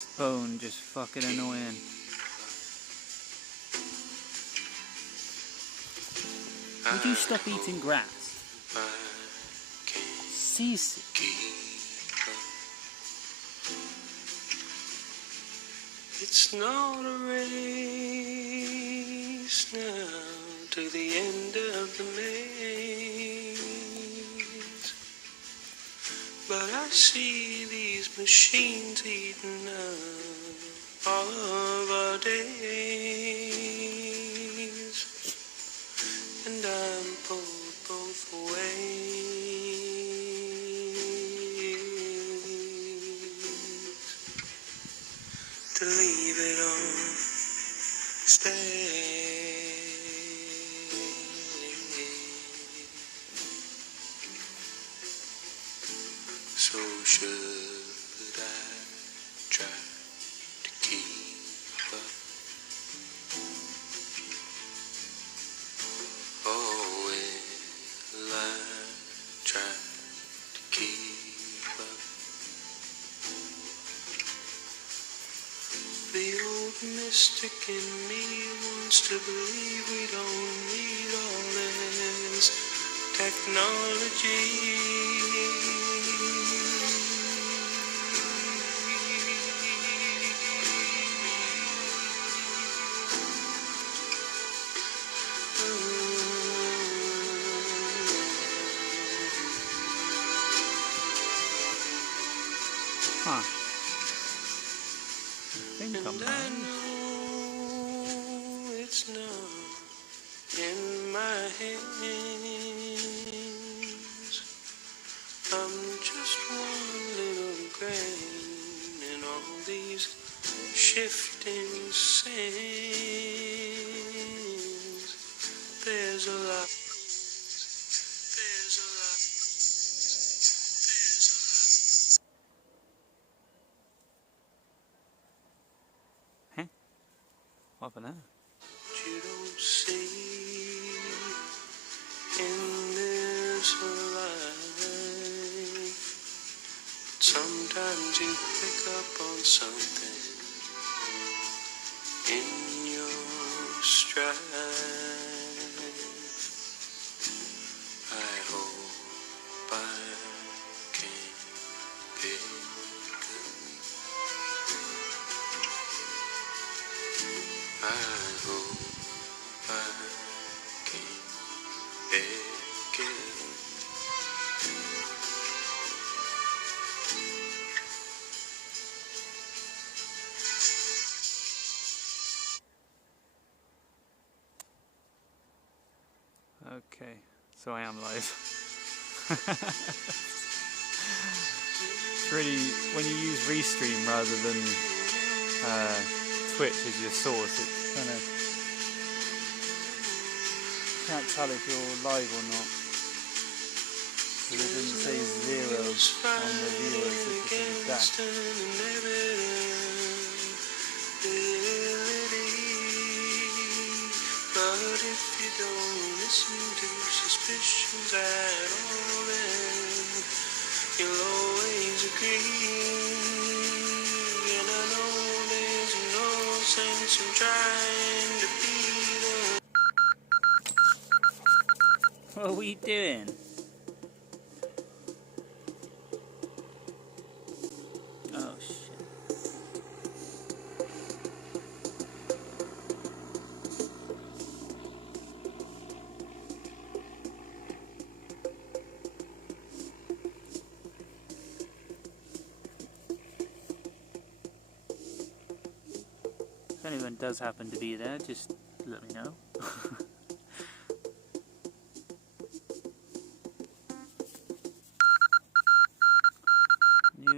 Phone just fucking annoying. Would you stop eating grass? Cease. It's not a race now to the end of the maze, but I see these machines eating up all of our days, and I'm pulled both ways to leave it all stay. So should I try to keep up? Or will I try to keep up? The old mystic in me wants to believe we don't need all this technology. Huh. I think I'm And I right. know it's not in my hands. I'm just one little grain in all these shifting sands. There's a lot. There's a lot. There's a lot. Huh? What happened there? You don't see in this life. Sometimes you pick up on something in your stride. I hope I can pick up. I hope I can pick it Okay, so I am live. Really, when you use Restream rather than Twitch as your source, it's kind of can't tell if you're live or not. Because it doesn't say 0 on the viewers, it just says dash. But if you don't listen to suspicions at all, then you'll always agree. And I know there's no sense in trying to be the... What are we doing? Oh shit. If anyone does happen to be there, just let me know. No.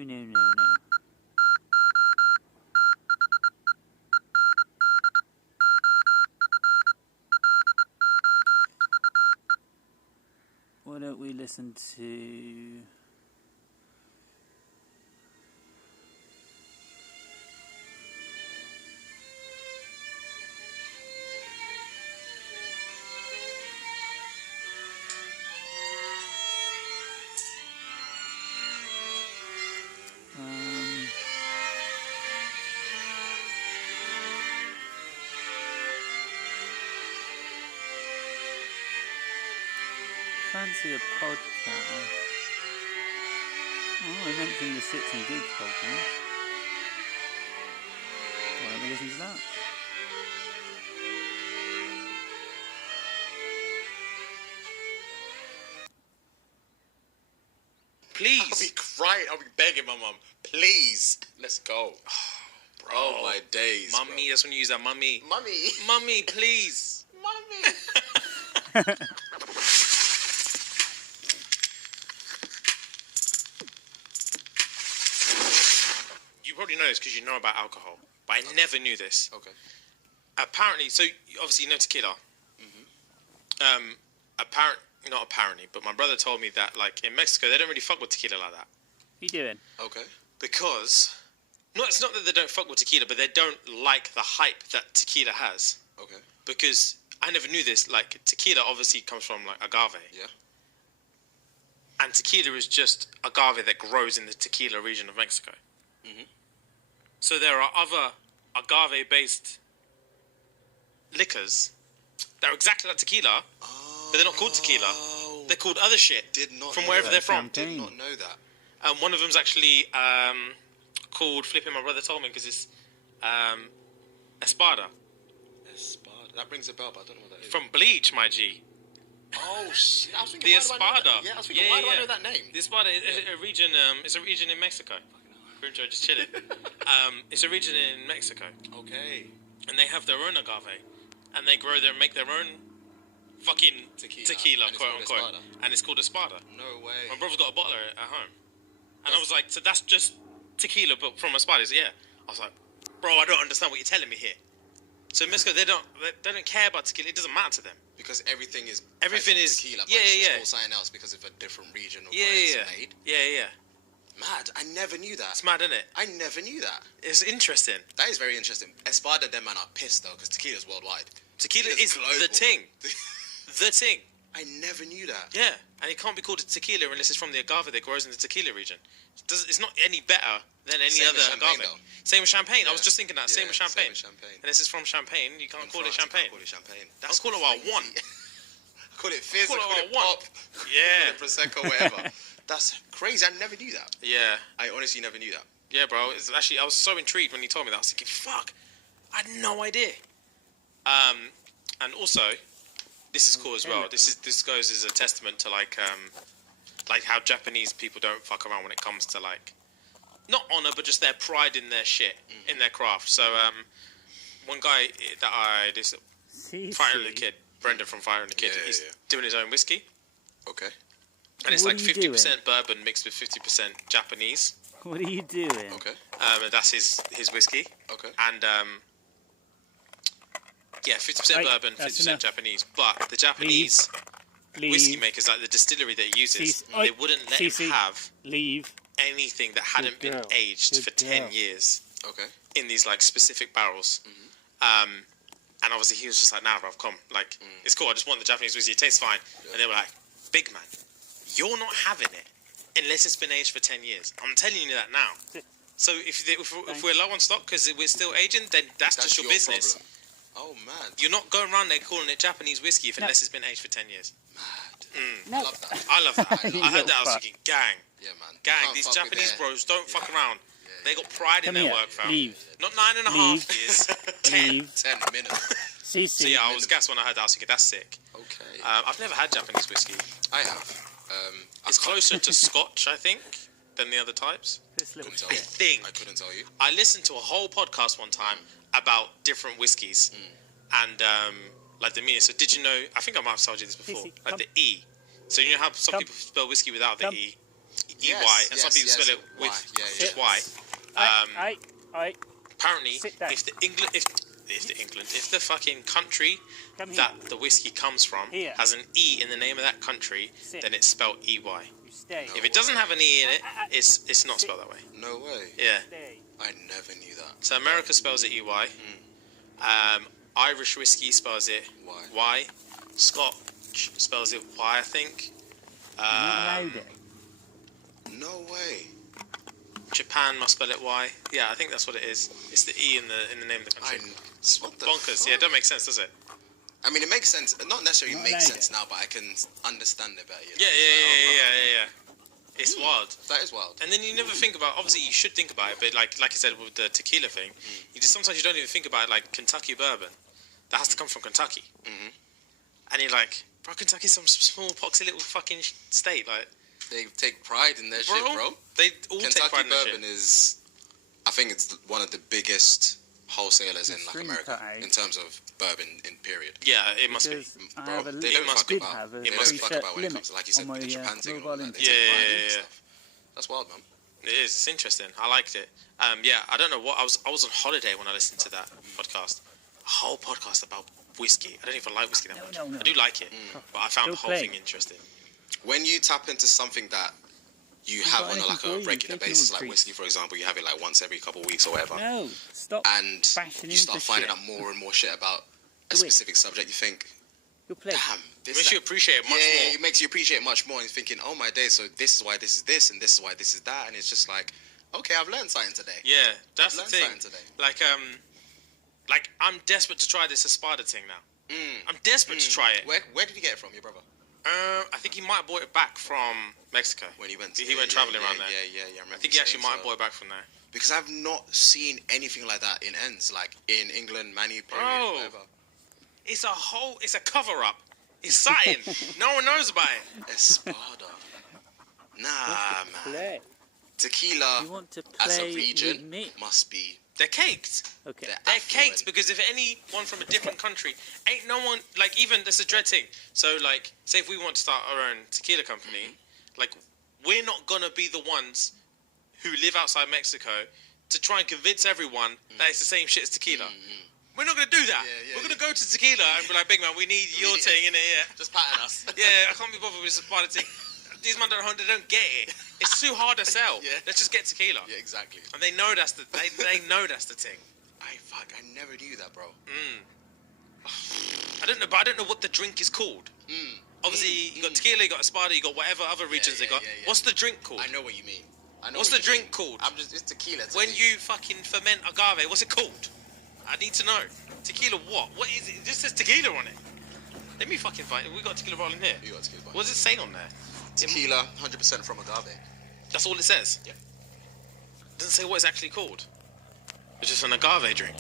Why don't we listen to... fancy a podcast. Oh, I mentioned the Sits and Gigs podcast. Why don't we listen to that? Please. I'll be crying. I'll be begging my mum. Please, let's go. Bro, oh my days. Mummy, bro. that's when you use that mummy. Mummy. Mummy, please. Mummy. You probably know this because you know about alcohol, but I never knew this. Okay. Apparently, so obviously you know tequila. Mm-hmm. Not apparently, but my brother told me that like in Mexico they don't really fuck with tequila like that. What you doing? Okay. Because, it's not that they don't fuck with tequila, but they don't like the hype that tequila has. Okay. Because I never knew this. Like tequila obviously comes from like agave. Yeah. And tequila is just agave that grows in the tequila region of Mexico. Mhm. So there are other agave-based liquors that are exactly like tequila, but they're not called tequila. They're called other shit. Did not from know wherever that. they're from. Did not know that. One of them's actually called flipping. My brother told me because it's Espada Espada. That rings a bell, but I don't know what that is. from Bleach, my G. Oh shit! I was thinking, The why do I know Espada. that? Yeah, I was thinking, why do I know that name? The Espada is a region. It's a region in Mexico. Grincho, just chilling. It's a region in Mexico, Okay. and they have their own agave, and they grow their make their own fucking tequila And it's quote called unquote, Espada. and it's called Espada. No way. My brother's got a bottler at home, and I was like, so that's just tequila, but from Espada. He said, yeah. I was like, bro, I don't understand what you're telling me here. So in Mexico, they don't care about tequila. It doesn't matter to them. Because everything is yeah, tequila, but it's just yeah. called something else because of a different region of Yeah, where it's yeah, made. yeah. Mad. I never knew that. It's mad, isn't it? I never knew that. It's interesting. That is very interesting. Espada, them man are pissed though, because tequila's worldwide. Tequila Tequila's is global. the ting. The ting. I never knew that. Yeah, and it can't be called a tequila unless it's from the agave that grows in the tequila region. It's not any better than any Same other with champagne, agave. though. Same with champagne. I was Yeah. just thinking that. Same with champagne. Same with champagne. Unless it's from Champagne, you can't In call it France, you champagne. can't call it champagne. I'll call it what I want. I call it fizz, Call I it call what it I want. pop, Yeah. I call it prosecco, whatever. That's crazy. I never knew that. Yeah, I honestly never knew that. yeah, bro. It's actually, I was so intrigued when he told me that. I was thinking, fuck, I had no idea. And also, this is cool as well. This goes as a testament to like how Japanese people don't fuck around when it comes to like, not honor, but just their pride in their shit, in their craft. So one guy that this Fire and the Kid, Brendan from Fire and the Kid, Yeah, he's yeah. doing his own whiskey, Okay. and it's What like are you 50% bourbon mixed with 50% Japanese. What are you doing? Okay. And that's his whiskey. Okay. And 50% Right, bourbon, 50% that's enough. Japanese. But the Japanese whiskey Leave. makers, like the distillery that he uses, Cease. they wouldn't let him Cece. have Leave. anything that hadn't been girl. aged Good for girl. 10 years Okay. in these like specific barrels. And obviously he was just like, nah, bruv, come. Like, it's cool. I just want the Japanese whiskey. It tastes fine. Yeah. And they were like, big man, you're not having it unless it's been aged for 10 years. I'm telling you that now. So if we're low on stock because we're still aging, then that's just your business. problem. Oh, man. You're not going around there calling it Japanese whiskey unless it's been aged for 10 years. Mad. No. Love that. I love that. I You heard little that. I was fuck. thinking, gang. Yeah, man. Gang, Can't these fuck with Japanese their- bros don't fuck Yeah. around. They got pride in Come their here. work, fam. Leave. Not 9.5 Leave. years, 10. Leave. 10 minutes. Cece. So yeah, I was gassed when I heard that. I was thinking, that's sick. Okay. I've never had Japanese whiskey. I have. It's closer to Scotch, I think, than the other types. This little Couldn't tell I you. think. I couldn't tell you. I listened to a whole podcast one time about different whiskies and like the meaning. So did you know? I think I might have told you this before. Cece, Like come. the E. So you know how some Come. people spell whiskey without the Come. E, Yes, EY, and some yes, people yes. spell it Y. with Yeah, yeah. just Y. I. Apparently, Sit down. if the fucking country Come here. that the whiskey comes from Here. has an E in the name of that country, Sit. then it's spelled EY. You stay. If it doesn't have an E in it, it's not spelled that way. No way. Yeah. Stay. I never knew that. So America spells it EY. Irish whiskey spells it Why? Y. Scotch spells it Y, I think. You're not allowed it. No way. Japan must spell it Y. Yeah, I think that's what it is. It's the E in the name of the country. What the Bonkers. fuck? Yeah, it don't make sense, does it? I mean, it makes sense. Not necessarily Not makes like sense it. now, but I can understand it better. You know? Yeah, It's like, yeah. It's wild. That is wild. And then you never think about. Obviously, you should think about it, but like I said with the tequila thing, you just sometimes you don't even think about it. Like Kentucky bourbon, that has to come from Kentucky, and you're like, bro, Kentucky's some small poxy little fucking state. Like They take pride in their shit, bro. They all take Kentucky pride in their bourbon shit. is, I think it's one of the biggest wholesalers in like String America cut out. in terms of bourbon in period. Yeah, it must be. Because I Bro, have a they li- don't fuck did about. have a They don't fuck preset about when it limit comes to, like you said, on my with the Japan thing and all mobile that. They Yeah, take pride in yeah. stuff. That's wild, man. It is. It's interesting. I liked it. Yeah, I don't know what I was on holiday when I listened to that podcast. A whole podcast about whiskey. I don't even like whiskey that much. No. I do like it, but I found Go the whole play. thing interesting. When you tap into something that you have got on anything like for a you? regular Taking all basis, the like treats. whiskey, for example, you have it like once every couple of weeks or whatever, No, stop. and bashing you start into finding shit. out more and more shit about a Do it. specific subject, you think, Go play. damn, this Makes you appreciate it much more. it makes you appreciate it much more, and you're thinking, oh my days, so this is why this is this, and this is why this is that, and it's just like, okay, I've learned something today. Yeah, that's the I've thing. learned something today. Like I'm desperate to try this Espada thing now. I'm desperate to try it. Where did you get it from, your brother? I think he might have bought it back from Mexico. When he went, He went travelling around there. Yeah. I remember I think he you actually saying might have bought it back from there. because I've not seen anything like that in ends, like in England, Manny, period, Bro. whatever. It's a cover up. It's something. No one knows about it. Espada. Nah, man. Play. Tequila You want to as play a region with me? must be. They're caked. Okay. They're affluent. caked because if anyone from a different country, ain't no one, like, even, that's a dread thing. So, like, say if we want to start our own tequila company, like, we're not gonna be the ones who live outside Mexico to try and convince everyone that it's the same shit as tequila. We're not gonna do that. Yeah, We're gonna go to tequila and be like, big man, we need your need it. thing in it, yeah. Just pattern us. Yeah, I can't be bothered with this part of thing. These men they don't get it. It's too hard to sell. Yeah. Let's just get tequila. Yeah, exactly. And they know that's the they know that's the thing. I never knew that, bro. I don't know what the drink is called. Obviously, you got tequila, you got Espada, you got whatever other regions they got. yeah. What's the drink called? I know what you mean. I know What's what the you drink mean. called? It's tequila. To When me. you fucking ferment agave, what's it called? I need to know. Tequila what? What is it? It just says tequila on it. Let me fucking find it. We got tequila rolling here. You got tequila. What does it say on there? Tequila, 100% from agave. That's all it says? Yeah. It doesn't say what it's actually called. It's just an agave drink.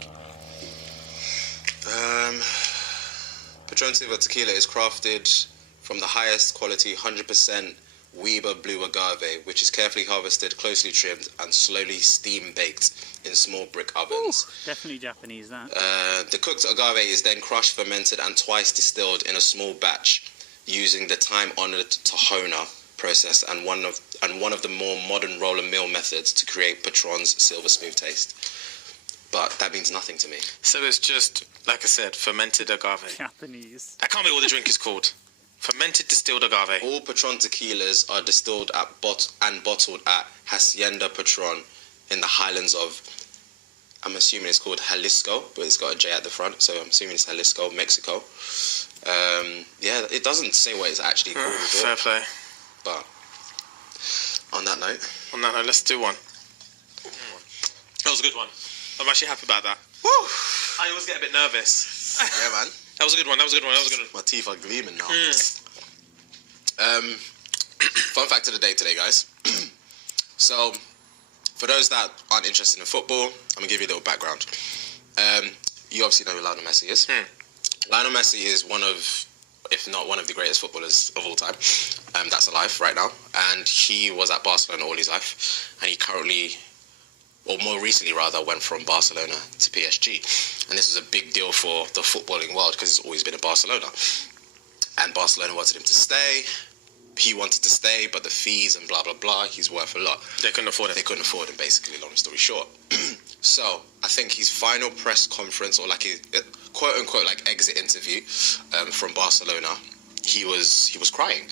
Patron Silva tequila is crafted from the highest quality 100% Weber blue agave, which is carefully harvested, closely trimmed, and slowly steam baked in small brick ovens. Definitely Japanese, that. The cooked agave is then crushed, fermented, and twice distilled in a small batch using the time-honored Tahona process and one of the more modern roller mill methods to create Patron's silver smooth taste. But that means nothing to me. So it's just, like I said, fermented agave. Japanese. That can't be what the drink is called. Fermented distilled agave. All Patron tequilas are distilled and bottled at Hacienda Patron in the highlands of, I'm assuming it's called Jalisco, but it's got a J at the front, so I'm assuming it's Jalisco, Mexico. Yeah, it doesn't say what it's actually called, Fair play. but on that note, On that note, let's do one. That was a good one. I'm actually happy about that. woo! I always get a bit nervous. Yeah, man. That was a good one. My teeth are gleaming now. Fun fact of the day today, guys. So, for those that aren't interested in football, I'm going to give you a little background. You obviously know who Lionel Messi is. Lionel Messi is one of, if not one of the greatest footballers of all time. That's alive right now. And he was at Barcelona all his life. And he currently, or more recently rather, went from Barcelona to PSG. And this was a big deal for the footballing world because it's always been in Barcelona. And Barcelona wanted him to stay. He wanted to stay, but the fees and blah, blah, blah, he's worth a lot. They couldn't afford They it. couldn't afford him, basically, long story short. So, I think his final press conference, or like his quote-unquote like exit interview from Barcelona, he was crying.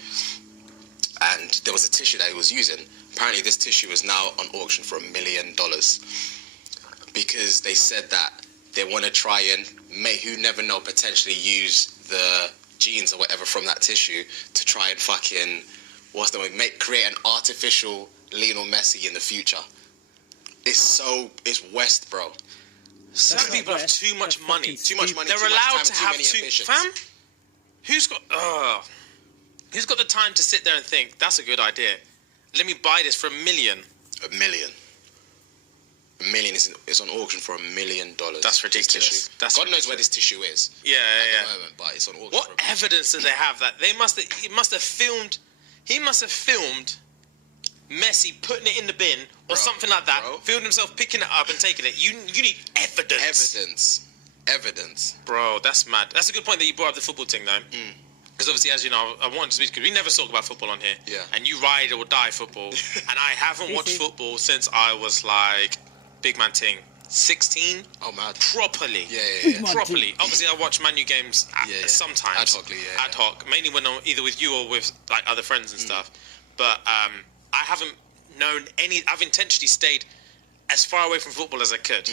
And there was a tissue that he was using. Apparently, this tissue is now on auction for $1 million. Because they said that they want to try and, who never know, potentially use the genes or whatever from that tissue to try and fucking, create an artificial Lionel Messi in the future. It's West, bro. Some people have too much money. Too much money. They're too much allowed time, to too have many two. ambitions. Fam, who's got the time to sit there and think that's a good idea? Let me buy this for $1 million. $1 million. $1 million is on auction for $1 million. That's ridiculous. Tissue. God knows where this tissue is. Yeah. At the moment, but it's on auction. What evidence do they have that he must have filmed? He must have filmed Messi putting it in the bin or something like that. Filmed himself picking it up and taking it. You need evidence. Evidence. Bro, that's mad. That's a good point that you brought up the football thing, though. Because obviously, as you know, I wanted to speak because we never talk about football on here. Yeah. And you ride or die football. And I haven't watched football since I was like big man ting 16. Oh, mad. Properly. Yeah. Properly. Obviously, I watch Man U games sometimes. Ad hoc. Mainly when I'm either with you or with like other friends and stuff. But I haven't known any. I've intentionally stayed as far away from football as I could.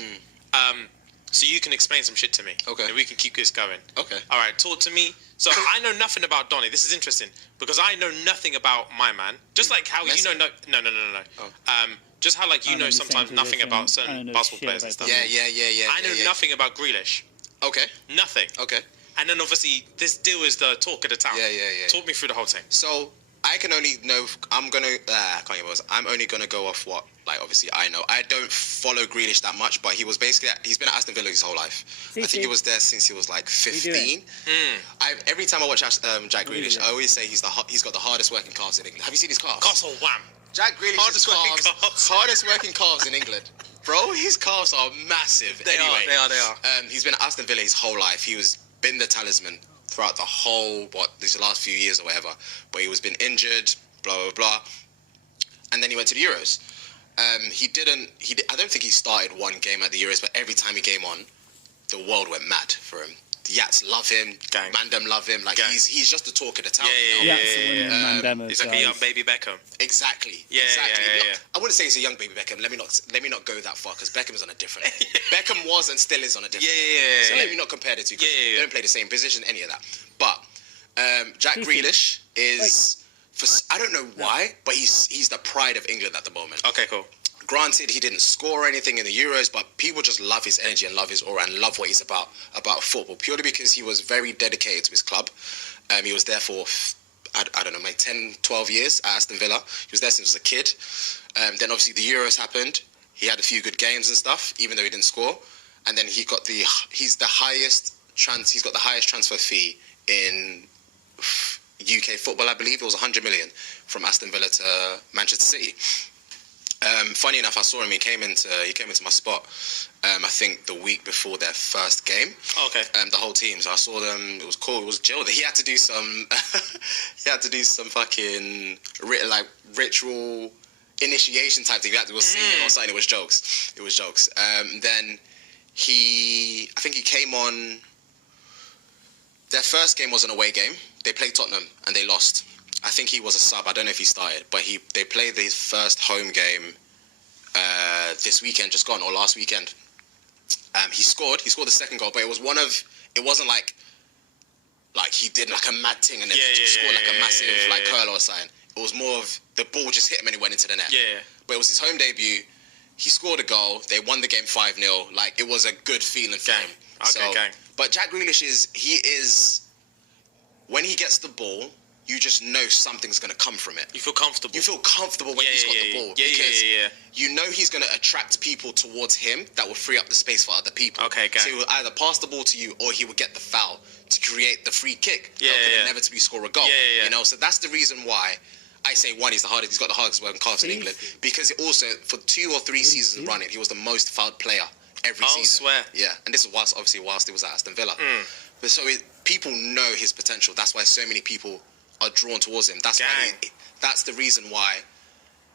So you can explain some shit to me. Okay. And we can keep this going. Okay. All right, talk to me. So I know nothing about Donny. This is interesting because I know nothing about my man. Just like how Messi? you know no. Oh. Just how like you I'm know in the sometimes same nothing position. about I certain don't know basketball shit players and about stuff. Yeah. I know nothing about Grealish. Okay. Nothing. Okay. And then obviously this deal is the talk of the town. Yeah. Talk me through the whole thing. So I can only know. I'm only gonna go off what, like, obviously I know. I don't follow Grealish that much, but he's been at Aston Villa his whole life. I think he was there since he was like 15. Every time I watch Jack Grealish, I always say he's got the hardest working calves in England. Have you seen his calves? Castle wham. Jack Grealish's hardest working calves in England. Bro, his calves are massive. They are. He's been at Aston Villa his whole life. He was been the talisman throughout the whole, these last few years or whatever. But he was been injured, blah, blah, blah. And then he went to the Euros. I don't think he started one game at the Euros, but every time he came on, the world went mad for him. The Yats love him. Gang. Mandem love him. Like, he's just the talk of the town. Yeah. He's He's like a young baby Beckham. Exactly. Yeah. I wouldn't say he's a young baby Beckham. Let me not go that far because Beckham is on a different. Beckham was and still is on a different. Yeah. So let me not compare the two. They don't play the same position, any of that. But Jack Grealish is, I don't know why, but he's the pride of England at the moment. Okay, cool. Granted, he didn't score anything in the Euros, but people just love his energy and love his aura and love what he's about football, purely because he was very dedicated to his club. He was there for, I don't know, like 10, 12 years at Aston Villa. He was there since he was a kid. Then obviously the Euros happened. He had a few good games and stuff, even though he didn't score. And then he's got the highest transfer fee in UK football, I believe. It was 100 million from Aston Villa to Manchester City. Funny enough, I saw him. He came into my spot. I think the week before their first game. Oh, okay. The whole team. So I saw them. It was cool. It was chill. He had to do some. He had to do some fucking ritual initiation type thing. He was singing or something. It was jokes. Then I think he came on. Their first game was an away game. They played Tottenham and they lost. I think he was a sub. I don't know if he started, but they played his first home game this weekend, just gone, or last weekend. He scored the second goal, but it wasn't like he did like a mad thing and then scored like a massive curl or something. It was more of the ball just hit him and it went into the net. Yeah. But it was his home debut. He scored a goal. They won the game 5-0. Like, it was a good feeling for him. Okay. But Jack Grealish is when he gets the ball, you just know something's going to come from it. You feel comfortable. You feel comfortable when he's got the ball. Because you know he's going to attract people towards him that will free up the space for other people. Okay, so he will either pass the ball to you or he will get the foul to create the free kick. That could inevitably score a goal. You know, so that's the reason why I say he's got the hardest working calves in England. Because also, for 2 or 3 seasons running, he was the most fouled player every season. I swear. Yeah, and this is whilst he was at Aston Villa. But so people know his potential. That's why so many people are drawn towards him. That's why that's the reason why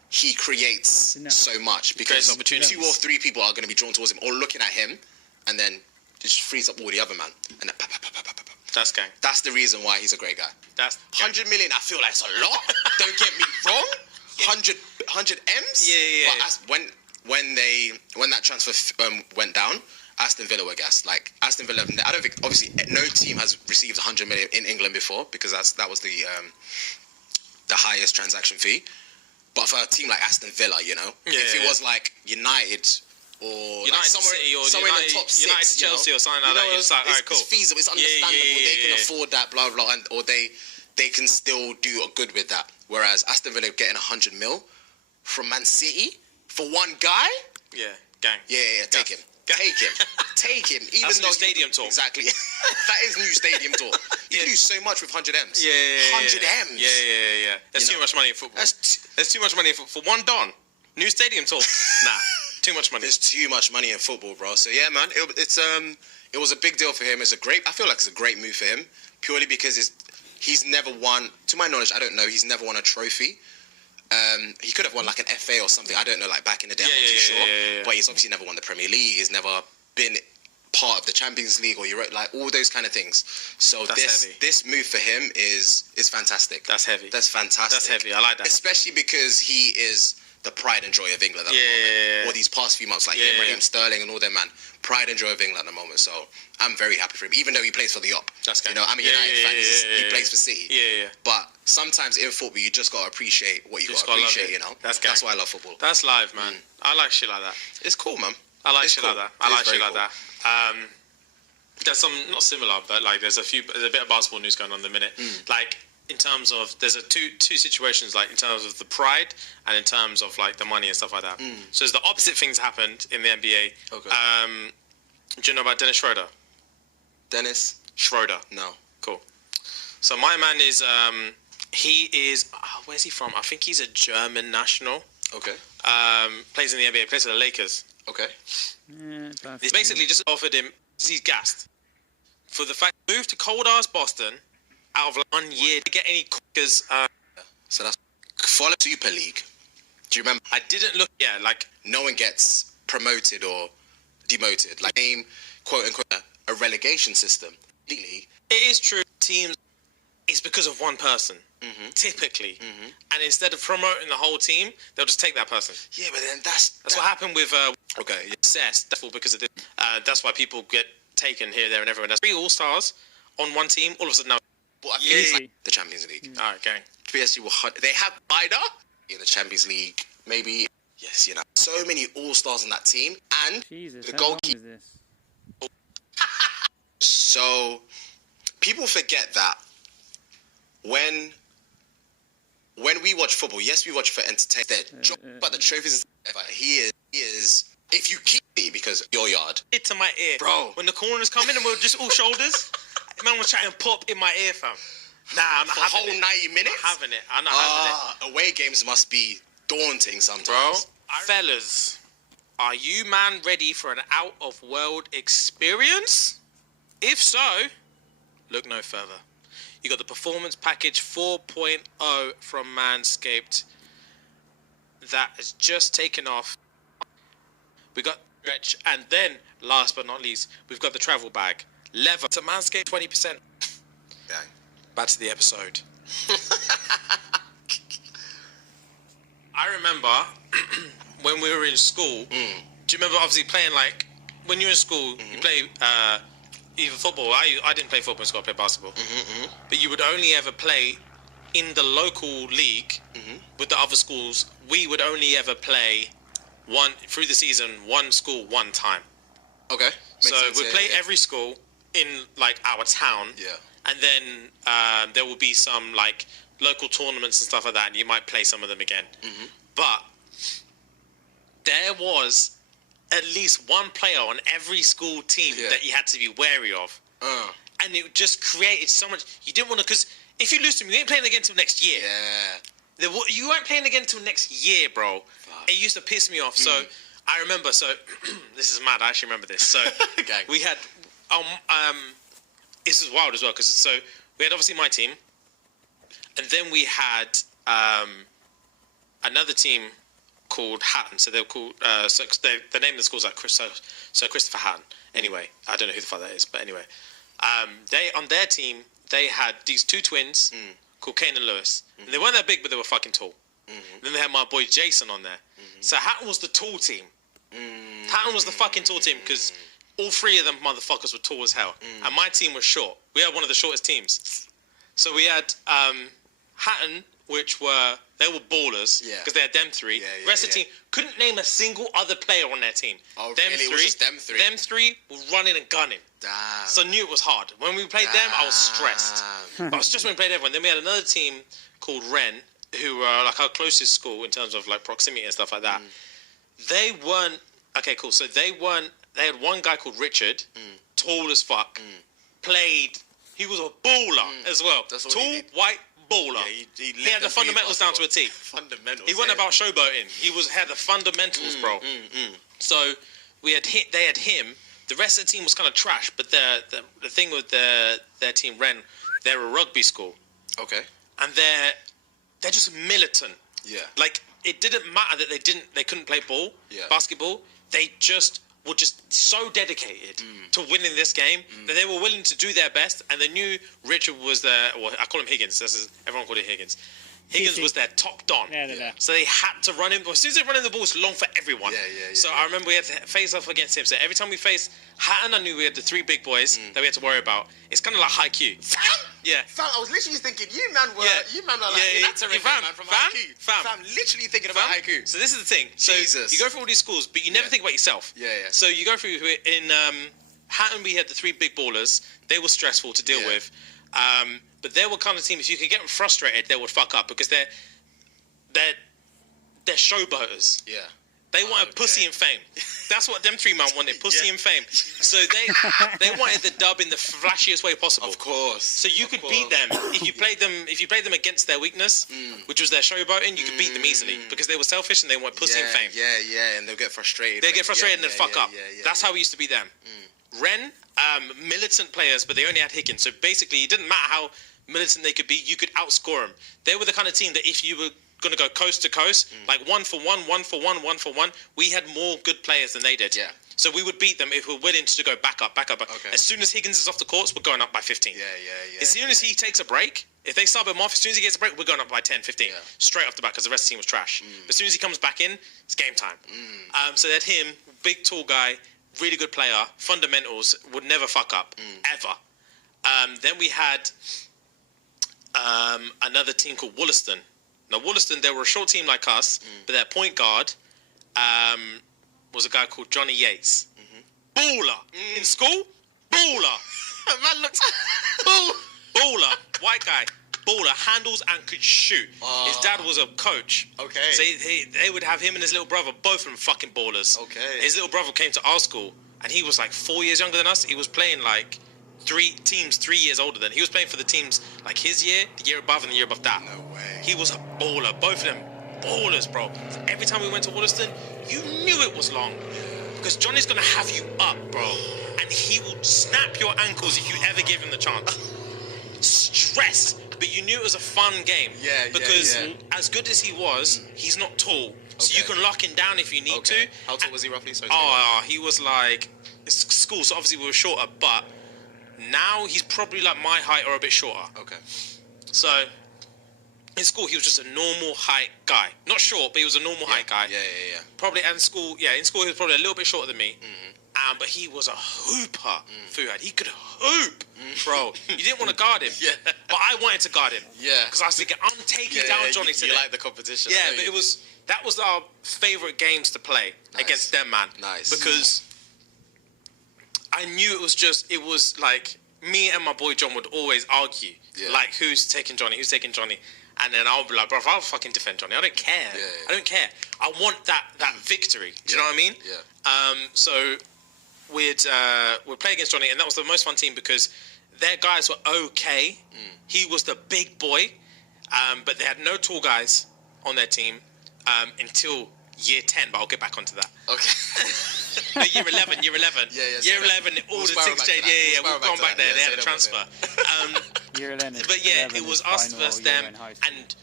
he creates so much, because 2 or 3 people are going to be drawn towards him or looking at him, and then just frees up all the other man. And then That's gang. That's the reason why he's a great guy. That's 100 million. I feel like it's a lot. Don't get me wrong. 100 M's. But when that transfer went down, Aston Villa were gassed. Like, Aston Villa, I don't think, obviously, no team has received 100 million in England before, because that was the highest transaction fee. But for a team like Aston Villa, you know, if it was like United or United like somewhere, City or somewhere United, in the top six, United Chelsea or something like that. You're just like, all right, cool. It's feasible. It's understandable. They can yeah. afford that, blah blah, or they can still do good with that. Whereas Aston Villa getting 100 mil from Man City for one guy. Yeah, gang. Yeah, take him. Take him. Even That's though new stadium talk. Exactly. That is new stadium talk. You can do so much with 100 M's. 100 M's. Yeah. There's too much money in football. There's too much money for one Don. New stadium talk. Nah, too much money. There's too much money in football, bro. So yeah, man, it was a big deal for him. I feel like it's a great move for him, purely because he's never won. To my knowledge, I don't know. He's never won a trophy. He could have won like an FA or something. I don't know, like back in the day. I'm not too sure. But he's obviously never won the Premier League. He's never been part of the Champions League or Europe, like all those kind of things. So this move for him is fantastic. That's heavy. That's fantastic. That's heavy. I like that. Especially because he is the pride and joy of England at the moment. Or these past few months, like him, Raheem Sterling and all them, man. Pride and joy of England at the moment. So I'm very happy for him, even though he plays for the Op. That's good. You know, I'm a United fan. He plays for City. Yeah. But sometimes in football, you just got to appreciate what you got to appreciate, you know? That's why I love football. That's live, man. I like shit like that. It's cool, man. I like shit like that. There's some, not similar, but like there's a bit of basketball news going on in the minute. Like, in terms of, there's two situations, like in terms of the pride and in terms of like the money and stuff like that. So there's the opposite things happened in the NBA. Okay. Do you know about Dennis Schroeder? Dennis? Schroeder. No. Cool. So my man is, where's he from? I think he's a German national. Okay. Plays in the NBA, plays for the Lakers. Okay. Yeah, They basically just offered him, he's gassed. For the fact he moved to cold-ass Boston out of like 1 year to get any because So that's follow Super League. Do you remember? I didn't look. Yeah, like no one gets promoted or demoted. Like name quote unquote a relegation system. League. It is true. Teams, it's because of one person, typically, and instead of promoting the whole team, they'll just take that person. Yeah, but then that's what happened with okay. Cess. That's all because of this. that's why people get taken here, there, and everywhere. That's 3 all-stars on one team. All of a sudden now. Well, I think it's like the Champions League. All right, gang. PSG will they have Ida in the Champions League. Maybe yes, you know, so many all-stars on that team, and Jesus, the how long goalkeeper. is this? So people forget that when we watch football, yes, we watch for entertainment. But the trophies, he is. If you keep me because your yard, It to my ear, Bro. When the corners come in and we're just all shoulders, man was trying to pop in my ear, fam. Nah, I'm not for a having whole it. 90 minutes. I'm having it. I'm not having it. Away games must be daunting sometimes. Bro, fellas, are you man ready for an out-of-world experience? If so, look no further. You got the Performance Package 4.0 from Manscaped that has just taken off. We got stretch, and then, last but not least, we've got the travel bag. Leather to Manscaped 20%. Yeah. Back to the episode. I remember when we were in school. Do you remember obviously playing like when you're in school? You play either football. I didn't play football in school. I played basketball. But you would only ever play in the local league with the other schools. We would only ever play through the season one school one time. Okay. So we'd play every school in like our town. Yeah. And then there will be some like local tournaments and stuff like that, and you might play some of them again. But there was at least one player on every school team that you had to be wary of. And it just created so much. You didn't want to, because if you lose to him, you ain't playing again until next year. Yeah. You weren't playing again until next year, bro. It used to piss me off. So I remember, this is mad, I actually remember this. So we had, this is wild as well, because we had obviously my team, and then we had another team called Hatton. So they were called, the name of the school is like Christopher Hatton. Anyway, I don't know who the fuck that is, but anyway. On their team, they had these 2 twins called Kane and Lewis. And they weren't that big, but they were fucking tall. Then they had my boy Jason on there. So Hatton was the tall team. Hatton was the fucking tall team, because all 3 of them motherfuckers were tall as hell. And my team was short. We had one of the shortest teams. So we had Hatton which they were ballers Yeah. because they had them three. Yeah, yeah, The rest of the yeah. team couldn't name a single other player on their team. Oh, them really? Three, It was just them three? Them three were running and gunning. Damn. So I knew it was hard. When we played them, I was stressed. But I was stressed when we played everyone. Then we had another team called Ren, who were like our closest school in terms of like proximity and stuff like that. They weren't okay. Cool. So they had one guy called Richard, tall as fuck, played. He was a baller as well. That's all tall, he did. white baller. Yeah, he He had the fundamentals down to a T. Fundamentals. He wasn't about showboating. He had the fundamentals, bro. So they had him. The rest of the team was kind of trash. But the thing with their team, Ren, they're a rugby school, Okay. and they're just militant. Yeah. Like it didn't matter that they couldn't play basketball. They just were just so dedicated to winning this game that they were willing to do their best, and they knew Richard was I call him Higgins. Everyone called it Higgins. Higgins was their top don. Yeah. So they had to run him. As soon as they run him, the ball was long for everyone. Yeah. So I remember we had to face off against him. So every time we faced Hatton, I knew we had the three big boys that we had to worry about. It's kind of like high Q. Yeah. Fam, I was literally thinking, you man were like yeah, man from IQ. Fam, literally thinking about IQ. So this is the thing. So Jesus. you go through all these schools, but you never think about yourself. Yeah. So you go through in Hatton, we had the three big ballers. They were stressful to deal with. But they were kind of team. If you could get them frustrated, they would fuck up because they're showboaters. Yeah. They wanted pussy and fame. That's what them three man wanted, pussy and fame. So they wanted the dub in the flashiest way possible. Of course. So you could beat them if you played them against their weakness, which was their showboating. You could beat them easily because they were selfish and they want pussy and fame. Yeah, and they'll get frustrated. They get frustrated and then fuck up. Yeah, That's how we used to beat them. Ren, militant players, but they only had Higgins. So basically, it didn't matter how militant they could be, you could outscore them. They were the kind of team that if you were going to go coast to coast, like 1 for 1, 1 for 1, 1 for 1, we had more good players than they did. Yeah. So we would beat them if we're willing to go back up. Okay. As soon as Higgins is off the courts, we're going up by 15. Yeah. As soon as he takes a break, if they sub him off, as soon as he gets a break, we're going up by 10, 15. Yeah. Straight off the back because the rest of the team was trash. But as soon as he comes back in, it's game time. So they had him, big, tall guy, really good player, fundamentals, would never fuck up, ever. Then we had another team called Wollaston. Now, Wollaston, they were a short team like us, but their point guard was a guy called Johnny Yates. Baller. In school, baller. Man looks... Baller. White guy. Baller. Handles and could shoot. His dad was a coach. Okay. So they would have him and his little brother, both of them fucking ballers. Okay. His little brother came to our school, and he was like 4 years younger than us. He was playing like 3 years older than. He was playing for the teams like his year, the year above, and the year above that. No way. He was a baller. Both of them ballers, bro. Every time we went to Wollaston, you knew it was long. Because Johnny's going to have you up, bro. And he will snap your ankles if you ever give him the chance. Stress. But you knew it was a fun game. Yeah. Because as good as he was, he's not tall. So you can lock him down if you need to. How tall was he roughly? He was like... It's school, so obviously we were shorter. But now he's probably like my height or a bit shorter. Okay. So... In school, he was just a normal height guy. Not short, but he was a normal height guy. Yeah. Probably, and in school, he was probably a little bit shorter than me. But he was a hooper, Fuhad. He could hoop, bro. You didn't want to guard him. Yeah. But I wanted to guard him. Yeah. Because I was thinking, I'm taking down Johnny today. You like the competition. Yeah, but that was our favourite games to play against them, man. Nice. Because I knew it was like, me and my boy John would always argue. Yeah. Like, who's taking Johnny? And then I'll be like, bro, I'll fucking defend Johnny. I don't care. Yeah. I don't care. I want that victory. Do you know what I mean? Yeah. So we'd play against Johnny, and that was the most fun team because their guys were okay. He was the big boy, but they had no tall guys on their team until year 10, but I'll get back onto that. Okay. No, year 11. Yeah. Year 11, all the things changed. Yeah. We've gone back there. They had a transfer. Year 11, But yeah, 11 it was is us final versus year them, in high school. and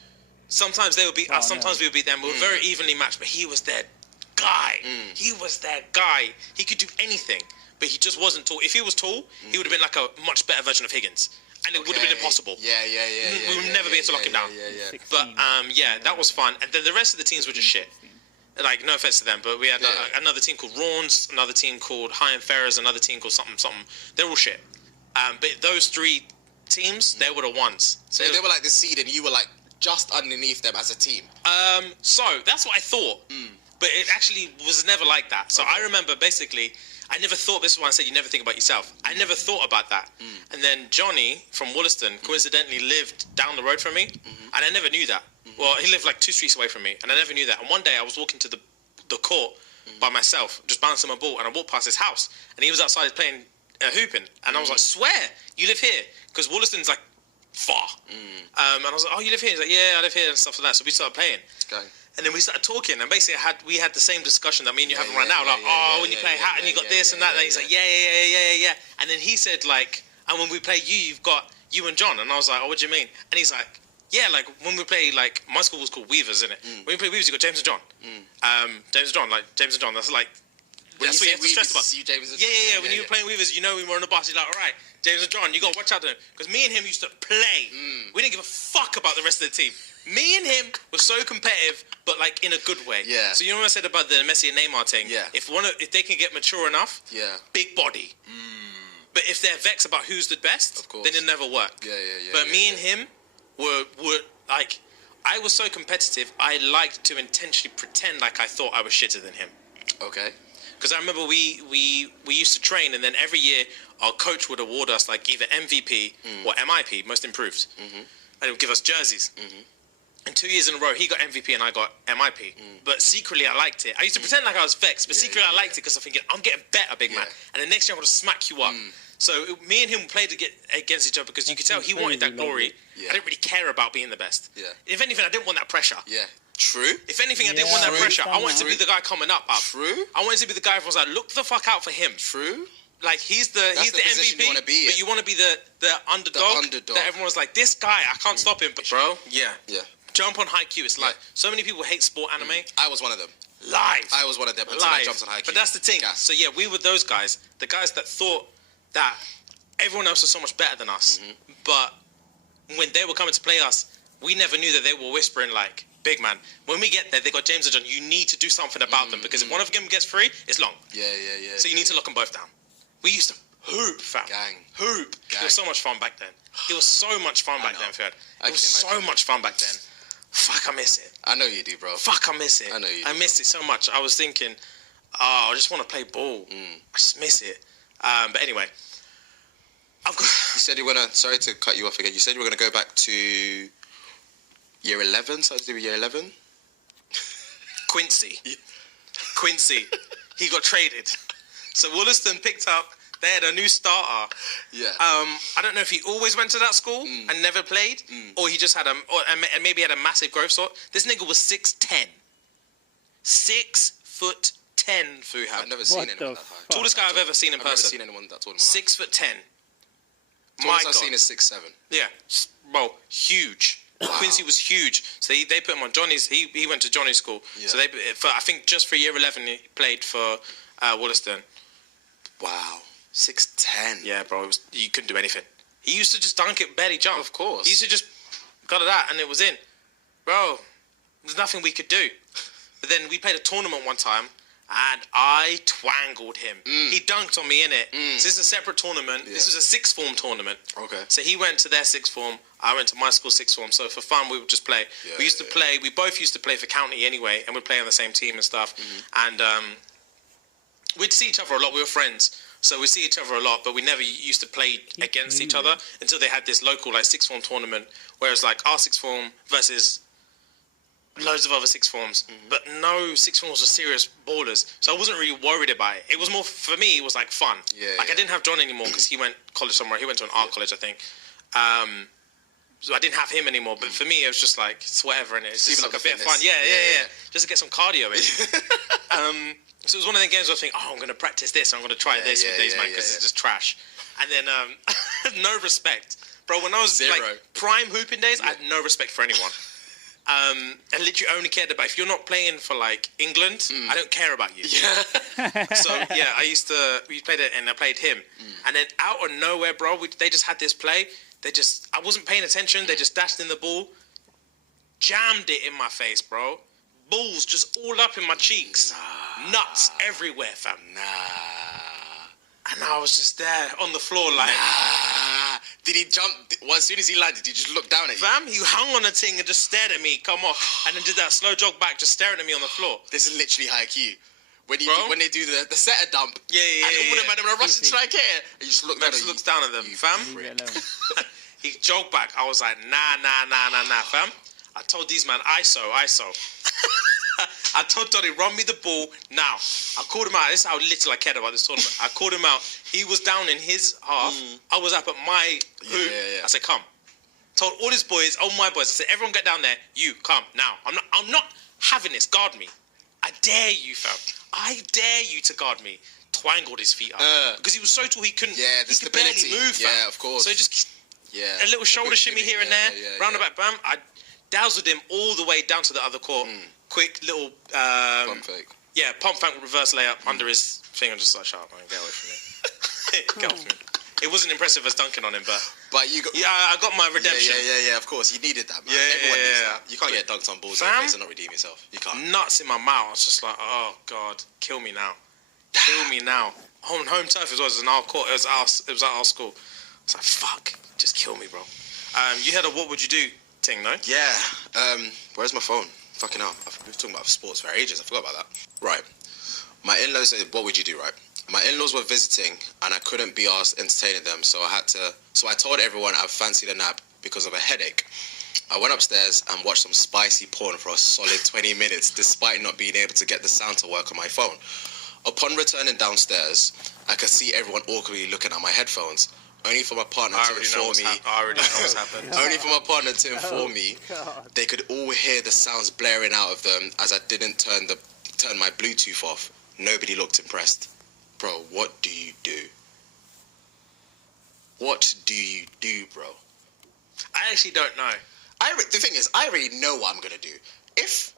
sometimes they would beat us, sometimes we would beat them. We were very evenly matched, but he was their guy. He was their guy. He could do anything, but he just wasn't tall. If he was tall, he would have been like a much better version of Higgins, and it would have been impossible. Yeah. We would never be able to lock him down. Yeah. But that was fun. And then the rest of the teams were just shit. Like, no offense to them, but we had another team called Rawns, another team called High and Ferrers, another team called something. They're all shit. But those 3 teams, they were the ones. So they were like the seed, and you were like just underneath them as a team. So that's what I thought, but it actually was never like that. So I remember basically, I never thought, this is why I said you never think about yourself. I never thought about that. And then Johnny from Wollaston coincidentally lived down the road from me, and I never knew that. Well, he lived like 2 streets away from me, and I never knew that. And one day I was walking to the court by myself, just bouncing my ball, and I walked past his house, and he was outside playing hooping, and I was like, swear, you live here? Because Wollaston's like far. And I was like, oh, you live here? He's like, yeah, I live here and stuff like that. So we started playing. Okay. And then we started talking, and basically we had the same discussion that me and you having right now. When you play hat and you got this and that. And he's like, yeah. And then he said, like, and when we play you've got you and John. And I was like, oh, what do you mean? And he's like, yeah, like, when we play, like, my school was called Weavers, isn't it? When we play Weavers, you got James and John. James and John, that's like, that's what you have to stress about. Yeah. When you were playing Weavers, you know, we were on the bus, you're like, all right, James and John, you got to watch out to them. Because me and him used to play. We didn't give a fuck about the rest of the team. Me and him were so competitive, but like in a good way. Yeah. So you know what I said about the Messi and Neymar thing? Yeah. If they can get mature enough, big body. But if they're vexed about who's the best, of course, then it'll never work. But me and him were like, I was so competitive, I liked to intentionally pretend like I thought I was shitter than him. Okay. Because I remember we used to train, and then every year our coach would award us like either MVP or MIP, most improved, and he would give us jerseys. And 2 years in a row, he got MVP and I got MIP. But secretly, I liked it. I used to pretend like I was vexed, but secretly I liked it because I'm thinking, I'm getting better, big man. And the next year I'm going to smack you up. So me and him played against each other because you could tell he wanted that glory. I didn't really care about being the best. If anything, I didn't want that pressure. True. If anything, I didn't want that pressure. I wanted to be the guy coming up. True. I wanted to be the guy who was like, look the fuck out for him. True. Like, he's the MVP, you wanna be in. but you want to be the underdog. That everyone's like, this guy, I can't stop him. But bro, yeah. Jump on Haikyuu, it's like, so many people hate sport anime. I was one of them. Live. I was one of them until I jumped on Haikyuu. But that's the thing. So yeah, we were those guys, the guys that thought that everyone else was so much better than us. But when they were coming to play us, we never knew that they were whispering like, big man, when we get there, they got James and John, you need to do something about them, because if one of them gets free, it's long. So you need to lock them both down. We used to hoop, fam. Hoop. It was so much fun back then. It was so much fun back then, Fred. It was so much fun back then. Fuck, I miss it. I know you do, bro. Fuck, I miss it. I know you do. I miss it so much. I was thinking, I just want to play ball. I just miss it. But anyway, I've got... You said you were going to... Sorry to cut you off again. You said you were going to go back to year 11, so to do with year 11? Quincy. He got traded. So Wollaston picked up... They had a new starter. I don't know if he always went to that school and never played, or he just had and maybe had a massive growth sort. This nigga was 6'10". 6'10", Fuhad. I've never seen anyone that high. Tallest guy I've ever seen in person. I've never seen anyone that tall in my life. 6'10". Tallest I've seen is 6'7". Yeah, bro, huge. Wow. Quincy was huge. So they put him on Johnny's. He went to Johnny's school. So I think just for year 11 he played for Wollaston. Wow. 6'10". Yeah, bro, you couldn't do anything. He used to just dunk it, barely jump. Of course. He used to just got it out and it was in. Bro, there's nothing we could do. But then we played a tournament one time and I twangled him. He dunked on me, innit? So this is a separate tournament. This was a sixth form tournament. Okay. So he went to their sixth form. I went to my school sixth form. So for fun, we would just play. We used to play. We both used to play for county anyway, and we'd play on the same team and stuff. And we'd see each other a lot. We were friends. So we see each other a lot, but we never used to play against each other until they had this local like sixth form tournament, where it's like our sixth form versus loads of other sixth forms, but no sixth forms were serious ballers, so I wasn't really worried about it. It was more, for me, it was like fun. I didn't have John anymore because he went college somewhere. He went to an art college, I think. So I didn't have him anymore, but for me, it was just like, it's whatever, and it's just like a bit of fun. Just to get some cardio in. So it was one of the games where I think, I'm going to practice this, I'm going to try this with these, man, because it's just trash. And then, no respect. Bro, when I was like prime hooping days, I had no respect for anyone. And literally only cared about, if you're not playing for like England, I don't care about you. So yeah, we played it and I played him. And then out of nowhere, bro, they just had this play. I wasn't paying attention. They just dashed in the ball, jammed it in my face, bro. Balls just all up in my cheeks. Nuts everywhere, fam. Nah. And I was just there on the floor like... Did he jump? Well, as soon as he landed, did he just look down at you? Fam, he hung on a thing and just stared at me, come off, and then did that slow jog back, just staring at me on the floor. This is literally high Q. When they do the setter dump, Yeah, and all the man are rushing to try here, and you just look down at Just looks down at them, fam. Leave it alone. He jogged back. I was like, nah, fam. I told these man, ISO. I told Donny, run me the ball now. I called him out. This is how little I cared about this tournament. I called him out. He was down in his half. I was up at my hoop. Yeah. I said, come. Told all his boys, all my boys. I said, everyone get down there. You come now. I'm not having this. Guard me. I dare you, fam. I dare you to guard me. Twangled his feet up because he was so tall he couldn't. Yeah, the he could barely stability. move, fam. Yeah, of course. So just Yeah. a little shoulder shimmy here and there, roundabout bam. I dazzled him all the way down to the other court. Quick little Pump fake. yeah, pump fake reverse layup under his thing. I'm just like, shut up, man, get away from me. Get off me. It wasn't impressive as dunking on him, but you got. yeah, I got my redemption. Yeah. Of course, you needed that, man. Yeah, Everyone needs yeah. that. You can't get dunked on balls Fam? and not redeem yourself. You can't. Nuts in my mouth. I was just like, oh god, kill me now, kill me now. Home turf as well. It was in our court. It was at our school. I was like, fuck, just kill me, bro. You had a what would you do thing, no? Yeah. Where's my phone? Fucking hell. We've been talking about sports for ages. I forgot about that. Right. My in-laws said, what would you do, right? My in-laws were visiting and I couldn't be asked entertaining them, so I told everyone I fancied a nap because of a headache. I went upstairs and watched some spicy porn for a solid 20 minutes despite not being able to get the sound to work on my phone. Upon returning downstairs, I could see everyone awkwardly looking at my headphones. Only for my partner to inform me. I already know what's happened. Only for my partner to inform me they could all hear the sounds blaring out of them as I didn't turn my Bluetooth off. Nobody looked impressed. Bro, what do you do? What do you do, bro? I actually don't know. The thing is, I already know what I'm gonna do. If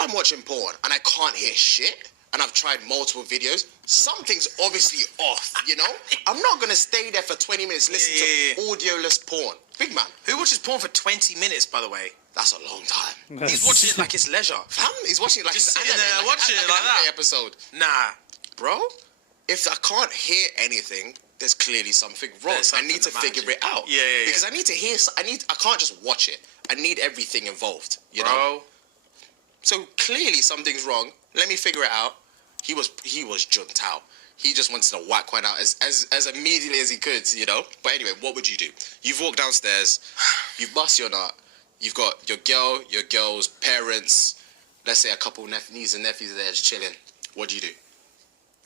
I'm watching porn and I can't hear shit, and I've tried multiple videos, something's obviously off, you know? I'm not gonna stay there for 20 minutes listening to audioless porn. Big man. Who watches porn for 20 minutes, by the way? That's a long time. He's watching it like it's leisure. Fam, he's watching it like Just it's sitting anime, there watching it an like anime that. episode. Nah. Bro, if I can't hear anything, there's clearly something wrong. There's I something need to the figure magic. it out. Yeah. Because I need to hear. I can't just watch it. I need everything involved. You know. Bro. So clearly something's wrong. Let me figure it out. He was jumped out. He just wanted to whack one out as immediately as he could, you know. But anyway, what would you do? You've walked downstairs. You've bust your nut. You've got your girl's parents. Let's say a couple nieces and nephews there just chilling. What do you do?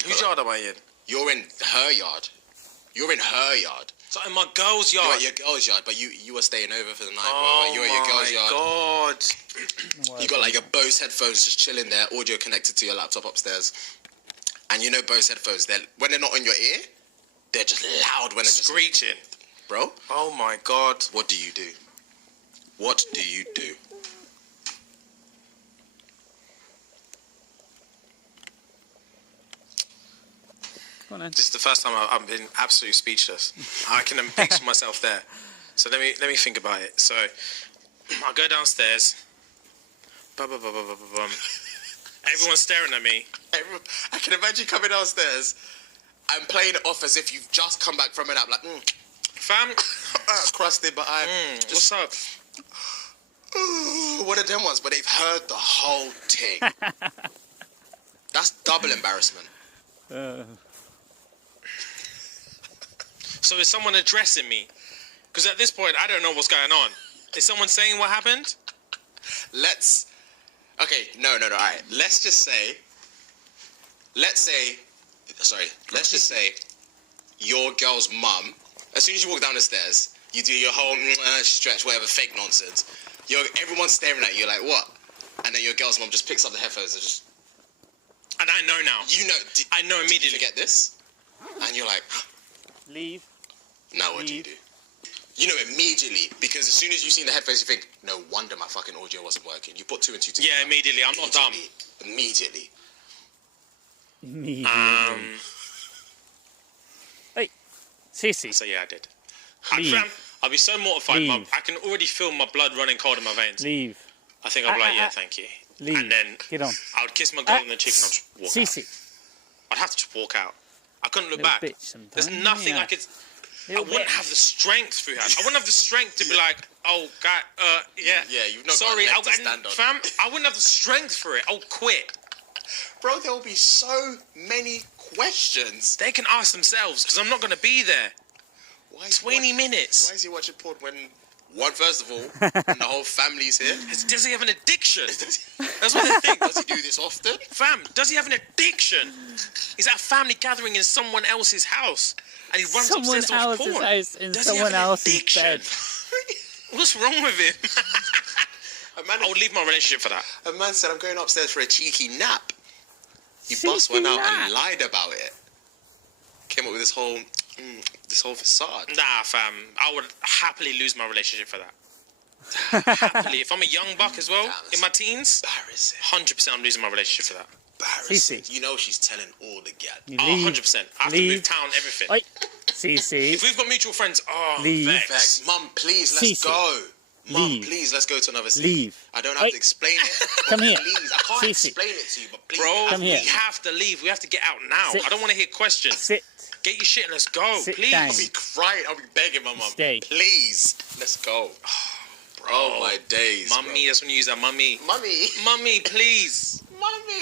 Whose yard am I in? You're in her yard. You're in her yard. So in my girl's yard. You're at your girl's yard, but you were staying over for the night, bro. Oh Like, you're at your girl's yard. God. You got like your Bose headphones just chilling there, audio connected to your laptop upstairs. And you know Bose headphones, when they're not on your ear, they're just loud when they're just... Screeching. Bro, Oh my God. what do you do? What do you do? Go on then. This is the first time I've been absolutely speechless. I can picture myself there. So let me think about it. So I go downstairs. Bum. Everyone's staring at me. I can imagine coming downstairs and playing it off as if you've just come back from a nap, like, Fam, crusted, but I'm what's up? one of them ones, but they've heard the whole thing. That's double embarrassment. So is someone addressing me? Because at this point, I don't know what's going on. Is someone saying what happened? Let's alright. Let's just say your girl's mum, as soon as you walk down the stairs, you do your whole stretch, whatever, fake nonsense. Everyone's staring at you like, what? And then your girl's mum just picks up the headphones and just... And I know now. I know Did you immediately. forget this? And you're like, Leave. now what do you do? You know immediately, because as soon as you've seen the headphones, you think, no wonder my fucking audio wasn't working. You put two and two together. Yeah, immediately. I'm not dumb. Immediately. Hey, Sissy. So yeah, I did. Leave. I'll be so mortified. Leave. I can already feel my blood running cold in my veins. Leave. I think I'll be like, yeah, thank you. Leave. And then Get on. I would kiss my girl on the cheek and I'd just walk out. Sissy. I'd have to just walk out. I couldn't look Little back. bitch sometimes, There's nothing yeah. I could... I wouldn't have the strength, Fuhad. I wouldn't have the strength to be like, oh, God, yeah. Yeah, you've not Sorry, got a leg to stand on. Fam, I wouldn't have the strength for it. I'll quit. Bro, there will be so many questions. They can ask themselves, because I'm not going to be there. Why is 20 minutes. Why is he watching porn when, first of all, when the whole family's here? Does he have an addiction? That's what they think. Does he do this often? Fam, does he have an addiction? He's at a family gathering in someone else's house, and he runs Someone upstairs to watch else's porn. house in Does someone he have an else's addiction? bed. What's wrong with him? I would leave my relationship for that. A man said, I'm going upstairs for a cheeky nap. He Cheeky bust one out nap. and lied about it. Came up with this whole facade. Nah, fam. I would happily lose my relationship for that. Happily. If I'm a young buck as well, Damn, in my teens, Embarrassing. 100% I'm losing my relationship for that. Embarrassing. Cece. You know she's telling all the gad. You Oh, leave. 100%. I have to leave. move town, everything. Oi, CC. If we've got mutual friends, Leave. vex. Mum, please, let's Cece. go. Mum, Leave. please, let's go to another city. Leave. I don't have Oi. to explain it. Come here. Please, I can't Cece. explain it to you, but please. Bro, Come we here. have to leave. We have to get out now. Sit. I don't want to hear questions. Sit. Get your shit and let's go, Sit please. down. I'll be crying. I'll be begging my mum. Stay. Please, let's go. Bro. Oh my days. Mummy, that's when you use that. Mummy. Mummy. Mummy, please. Mummy.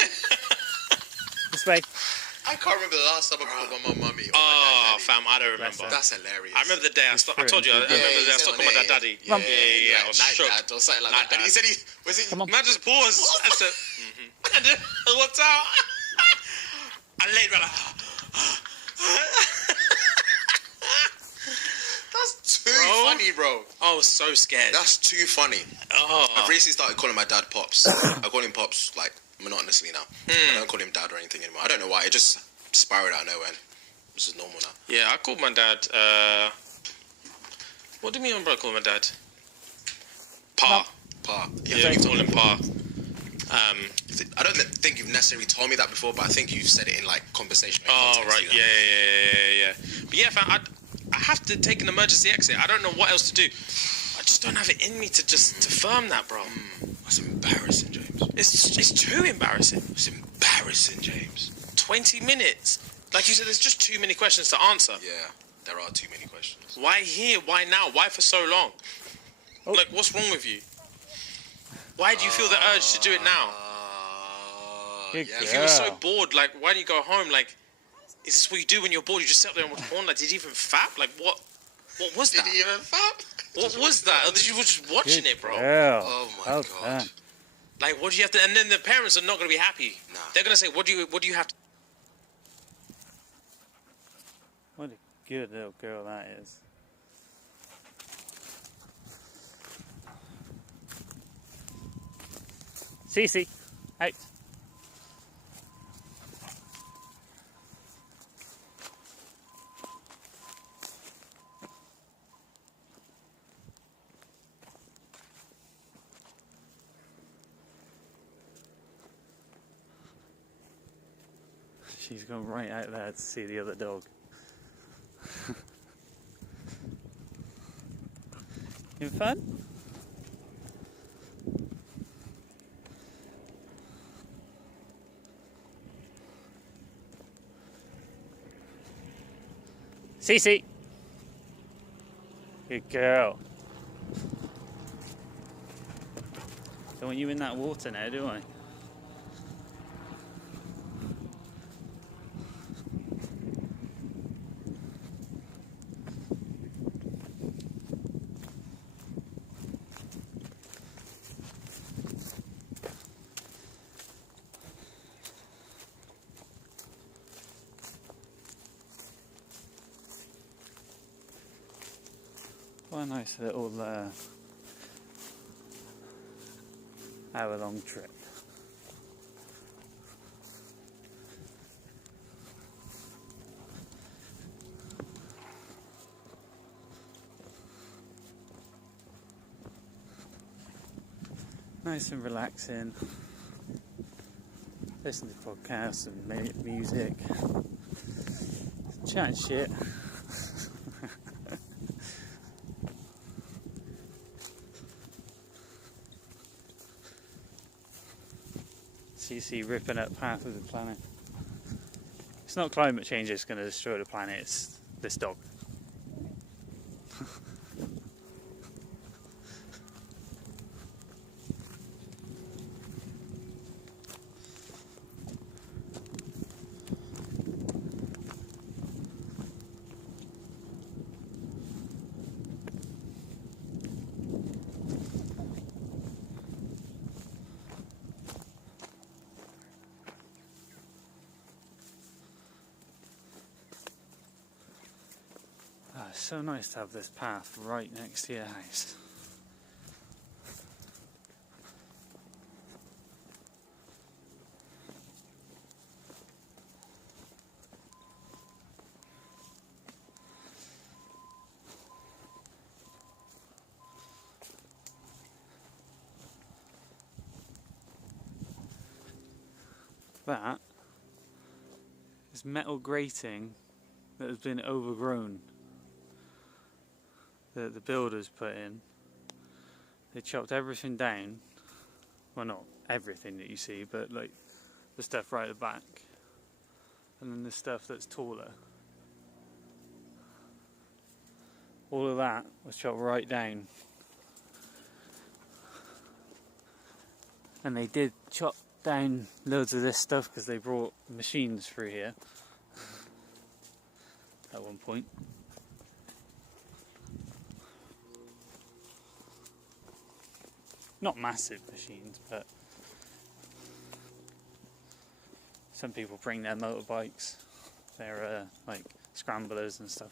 This way. I can't remember the last time I called my mum mummy. Oh, my dad, fam, I don't Bless remember. her. That's hilarious. I remember the day I told you. I remember the day I stopped calling my dad daddy. Mum. Yeah, I was night shook. dad or something like Night that. And he dad. said was he? Come on. Man just paused and said, and then I walked out. I laid back That's too Bro. funny, bro. I was so scared. That's too funny. Oh. I've recently started calling my dad Pops. I call him Pops like monotonously now. I don't call him Dad or anything anymore. I don't know why. It just spiraled out of nowhere. This is normal now. Yeah, I called my dad. What do you mean, my brother called my dad? Pa. Pa. Yeah, we call him Pa. I don't think you've necessarily told me that before, but I think you've said it in like conversation. Oh, right. Yeah. But yeah, fam, I have to take an emergency exit. I don't know what else to do. I just don't have it in me to just to firm that, bro. That's embarrassing, James. It's too embarrassing. It's embarrassing, James. 20 minutes. Like you said, there's just too many questions to answer. Yeah, there are too many questions. Why here? Why now? Why for so long? Oh. Like, what's wrong with you? Why do you feel the urge to do it now? Good yeah. If you were so girl. bored, like, why don't you go home? Like, is this what you do when you're bored? You just sit there and watch porn? Like, did you even fap? Like, what was Did that? he even fap? What was that? Or did you just watching Good it, bro? girl. Oh my Well God. done. Like, what do you have to? And then the parents are not going to be happy. Nah. They're going to say, what do you have to? What a good little girl that is. Cece, out. She's gone right out there to see the other dog. You having fun? Cece. Good girl. Don't want you in that water now, do I? What a nice little hour-long trip. Nice and relaxing. Listen to podcasts and music. Chat shit. CC ripping up half of the planet. It's not climate change that's going to destroy the planet, it's this dog. It's so nice to have this path right next to your house. That is metal grating that has been overgrown. The builders put in. They chopped everything down. Well, not everything that you see, but like the stuff right at the back, and then the stuff that's taller. All of that was chopped right down. And they did chop down loads of this stuff because they brought machines through here at one point. Not massive machines, but some people bring their motorbikes, their like scramblers and stuff.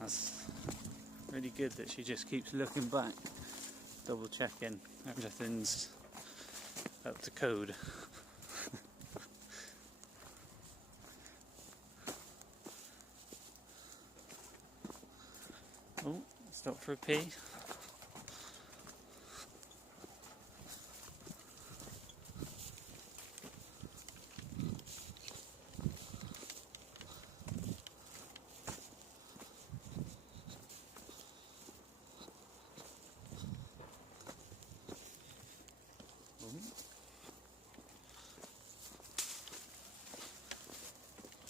That's really good that she just keeps looking back, double checking everything's up to code. Oh, stop for a pee.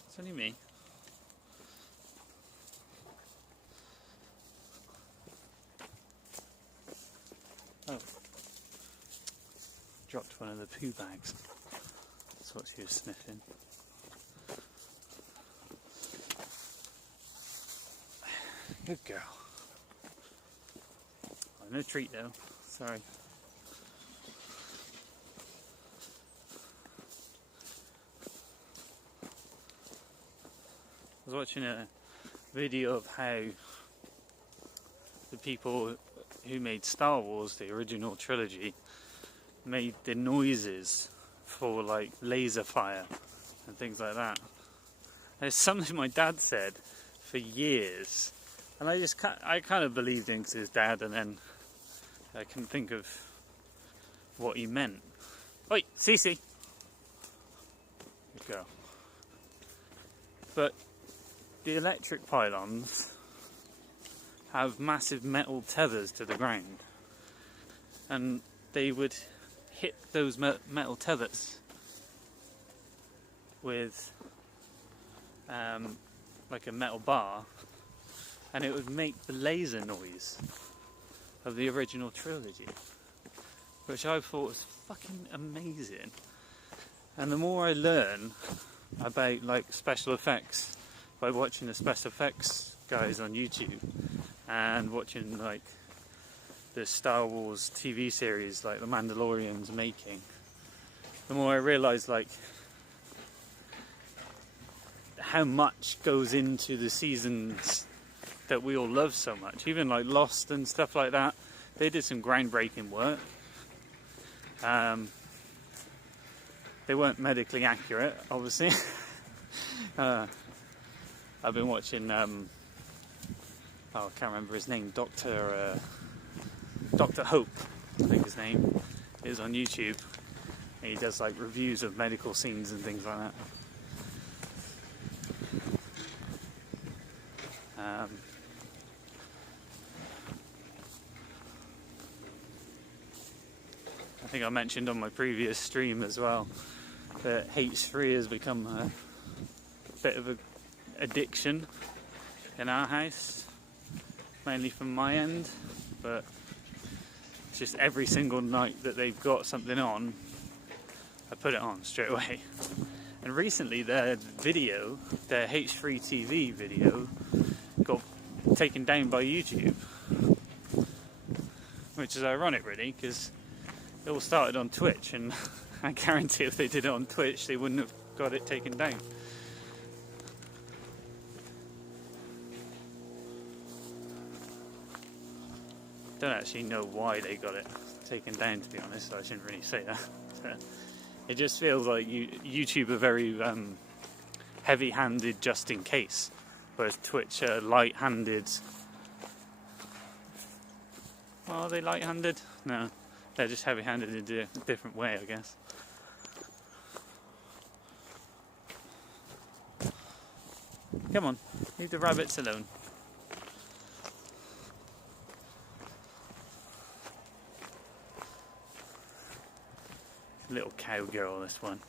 It's only me. Oh. Dropped one of the poo bags. That's what she was sniffing. Good girl. Oh, no treat though. Sorry. I was watching a video of how the people who made Star Wars, the original trilogy, made the noises for like laser fire and things like that. And it's something my dad said for years, and I kind of believed him because his dad, and then I couldn't think of what he meant. Oi, Cece! Good girl. But the electric pylons have massive metal tethers to the ground, and they would hit those metal tethers with like a metal bar, and it would make the laser noise of the original trilogy, which I thought was fucking amazing. And the more I learn about like special effects by watching the special effects guys on YouTube and watching like the Star Wars TV series like The Mandalorian's making, the more I realise like how much goes into the seasons that we all love so much. Even like Lost and stuff like that, they did some groundbreaking work. They weren't medically accurate, obviously. I've been watching, I can't remember his name, Dr. Hope, I think his name is, on YouTube. And he does like reviews of medical scenes and things like that. I think I mentioned on my previous stream as well that H3 has become a bit of an addiction in our house, mainly from my end, but it's just every single night that they've got something on, I put it on straight away. And recently their video, their H3 TV video, got taken down by YouTube, which is ironic really, because it all started on Twitch, and I guarantee if they did it on Twitch they wouldn't have got it taken down. Don't actually know why they got it taken down, to be honest, so I shouldn't really say that. It just feels like YouTube are very heavy-handed just in case, whereas Twitch are light-handed. Well, are they light-handed? No, they're just heavy-handed in a different way, I guess. Come on, leave the rabbits alone. Little cowgirl, this one.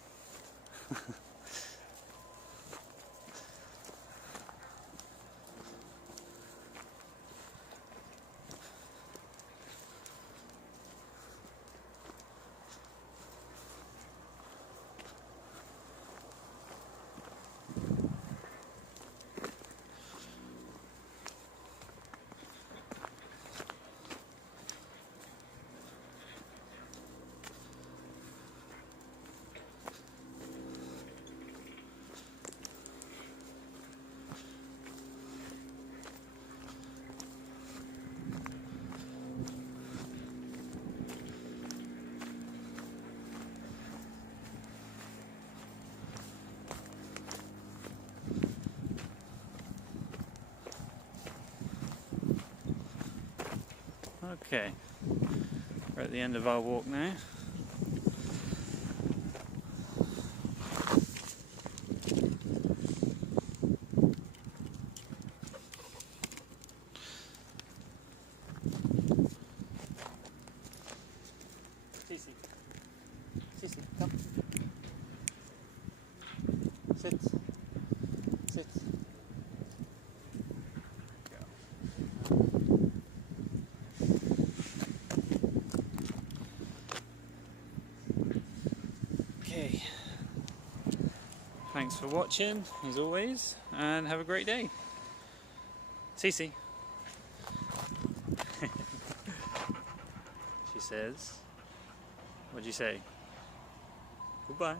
Okay, we're at the end of our walk now. Sissy, come. Sit. Sit. Okay, thanks for watching as always, and have a great day. Cece. She says, what'd you say? Goodbye.